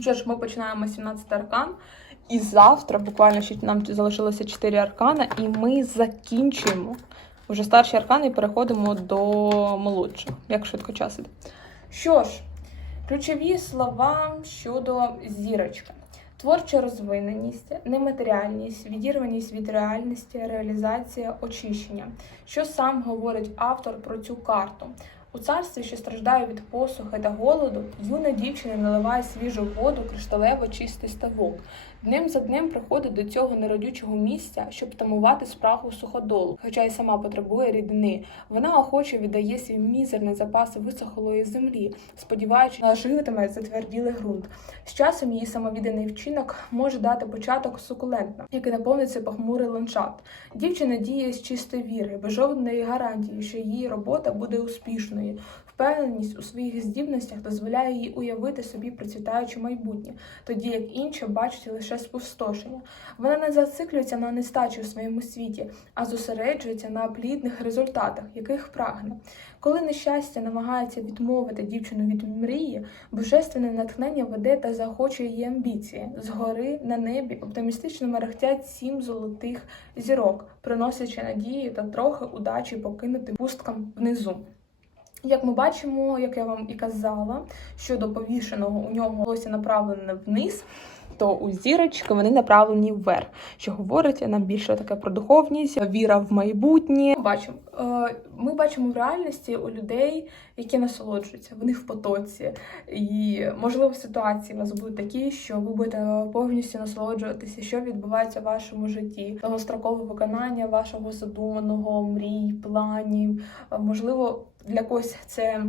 Що ж, ми починаємо 17 аркан. І завтра, буквально ще нам залишилося 4 аркана, і ми закінчуємо вже старші аркани і переходимо до молодших. Як швидко час іде. Що ж, ключові слова щодо зірочки. Творча розвиненість, нематеріальність, відірваність від реальності, реалізація, очищення. Що сам говорить автор про цю карту? У царстві, що страждає від посухи та голоду, юна дівчина наливає свіжу воду, кришталево чистий ставок. Днем за днем приходить до цього неродючого місця, щоб тамувати спрагу суходолу, хоча й сама потребує рідини. Вона охоче віддає свій мізерний запас висохлої землі, сподіваючись, наживитиме затверділий ґрунт. З часом її самовідданий вчинок може дати початок сукулентно, який наповниться похмурий ландшафт. Дівчина діє з чистої віри, без жодної гарантії, що її робота буде успішною. Впевненість у своїх здібностях дозволяє їй уявити собі процвітаюче майбутнє, тоді як інші бачать лише спустошення. Вона не зациклюється на нестачі у своєму світі, а зосереджується на плідних результатах, яких прагне. Коли нещастя намагається відмовити дівчину від мрії, божественне натхнення веде та заохочує її амбіції. Згори на небі оптимістично мерехтять сім золотих зірок, приносячи надії та трохи удачі покинути пусткам внизу. Як ми бачимо, як я вам і казала, щодо повішеного у нього волосся направлене вниз, то у зірочки вони направлені вверх, що говорить нам більше таке про духовність, віра в майбутнє. Бачимо, е, ми бачимо в реальності у людей, які насолоджуються, вони в потоці. І можливо ситуації у вас будуть такі, що ви будете повністю насолоджуватися, що відбувається в вашому житті, довгострокове виконання вашого задуманого, мрій, планів. Е, Можливо, для когось це.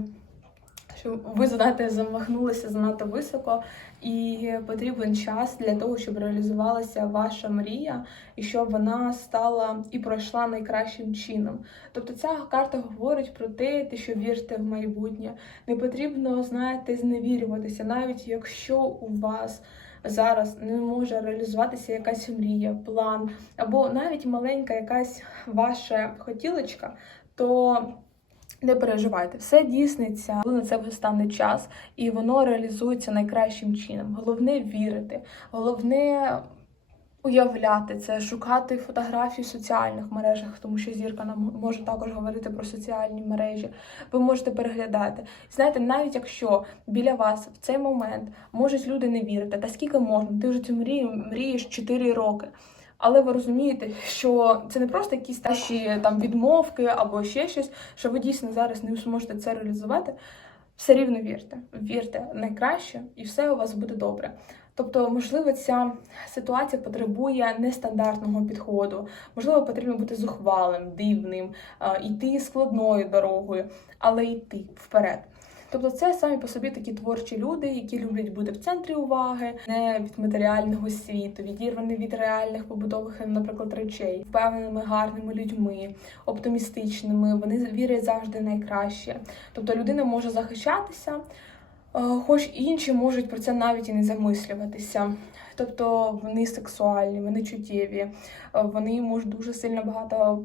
Що ви знаєте, замахнулися занадто високо, і потрібен час для того, щоб реалізувалася ваша мрія, і щоб вона стала і пройшла найкращим чином. Тобто ця карта говорить про те, що вірте в майбутнє. Не потрібно, знаєте, зневірюватися, навіть якщо у вас зараз не може реалізуватися якась мрія, план, або навіть маленька якась ваша хотілочка, то не переживайте, все дійсниться, коли на це стане час, і воно реалізується найкращим чином. Головне вірити, головне уявляти це, шукати фотографії в соціальних мережах, тому що зірка нам може також говорити про соціальні мережі. Ви можете переглядати. Знаєте, навіть якщо біля вас в цей момент можуть люди не вірити, та скільки можна, ти вже цю мрію мрієш 4 роки. Але ви розумієте, що це не просто якісь наші там відмовки або ще щось, що ви дійсно зараз не зможете це реалізувати. Все рівно вірте, вірте найкраще, і все у вас буде добре. Тобто, можливо, ця ситуація потребує нестандартного підходу, можливо, потрібно бути зухвалим, дивним, е, йти складною дорогою, але йти вперед. Тобто, це самі по собі такі творчі люди, які люблять бути в центрі уваги, не від матеріального світу, відірвані від реальних побутових, наприклад, речей, впевненими, гарними людьми, оптимістичними. Вони вірять завжди найкраще. Тобто, людина може захищатися, е, хоч інші можуть про це навіть і не замислюватися. Тобто вони сексуальні, вони чуттєві, е, вони можуть дуже сильно багато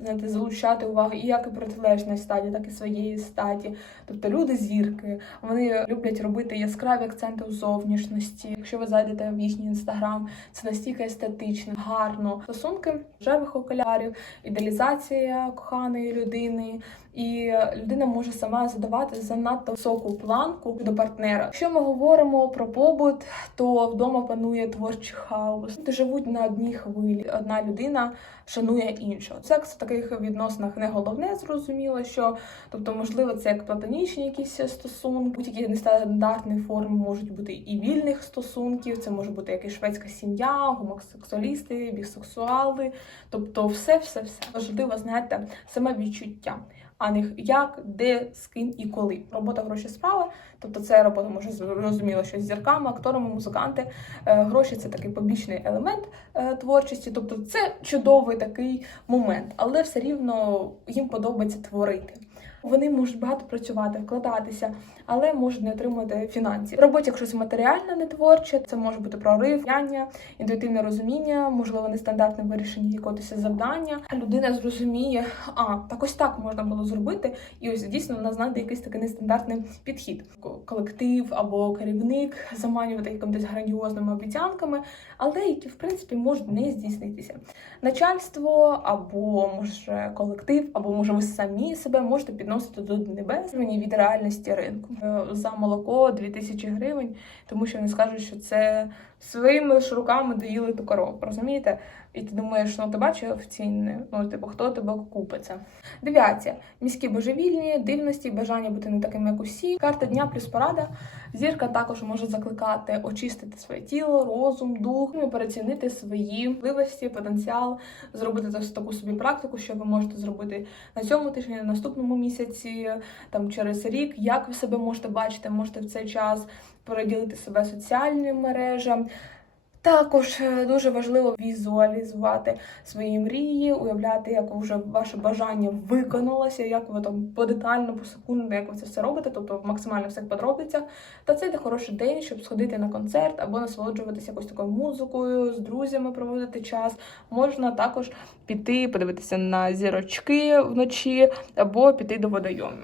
знаєте, залучати увагу і як і протилежної статі, так і своєї статі. Тобто люди зірки, вони люблять робити яскраві акценти у зовнішності. Якщо ви зайдете в їхній інстаграм, це настільки естетично, гарно. Стосунки рожевих окулярів, ідеалізація коханої людини. І людина може сама задавати занадто високу планку до партнера. Якщо ми говоримо про побут, то вдома панує творчий хаос. Живуть на одній хвилі. Одна людина шанує іншу. Секс в таких відносинах не головне, зрозуміло, що тобто, можливо, це як платонічні якісь стосунки, будь-які нестандартні форми можуть бути і вільних стосунків. Це може бути якась шведська сім'я, гомосексуалісти, бісексуали. Тобто, все, все, все важливо, знаєте, саме відчуття а не як, де, з ким і коли. Робота гроші справи. Тобто це робота може зрозуміло, що з зірками, акторами, музиканти. Е, Гроші це такий побічний елемент е, творчості. Тобто це чудовий такий момент, але все рівно їм подобається творити. Вони можуть багато працювати, вкладатися, але можуть не отримувати фінансів. В роботі, якщо це матеріальне, не творче, це може бути прорив, яння, інтуїтивне розуміння, можливо, нестандартне вирішення якогось завдання. Людина зрозуміє, а так ось так можна було зробити, і ось дійсно вона знайде якийсь такий нестандартний підхід. Колектив або керівник заманювати якимись грандіозними обіцянками, але які в принципі можуть не здійснитися. Начальство або може колектив, або може ви самі себе можете підносити до небес Мені від реальності ринку Е, за молоко 2000 гривень, тому що вони скажуть, що це своїми ж руками доїли ту корову. Розумієте? І ти думаєш, ну ти бачив ціни, ну типу, хто тебе купить це? Міські божевільні, дивності, бажання бути не таким, як усі. Карта дня плюс порада. Зірка також може закликати очистити своє тіло, розум, дух, ну, і перецінити свої можливості, потенціал, зробити ось таку собі практику, що ви можете зробити на цьому тижні, на наступному місяці, там через рік. Як ви себе можете бачити, можете в цей час переділити себе соціальним мережам. Також е, дуже важливо візуалізувати свої мрії, уявляти, як вже ваше бажання виконалося, як ви там подетально, посекундно, як ви це все робите, тобто максимально всіх подробицях. Та це йде хороший день, щоб сходити на концерт або насолоджуватися якоюсь такою музикою, з друзями проводити час. Можна також піти, подивитися на зірочки вночі, або піти до водойомів.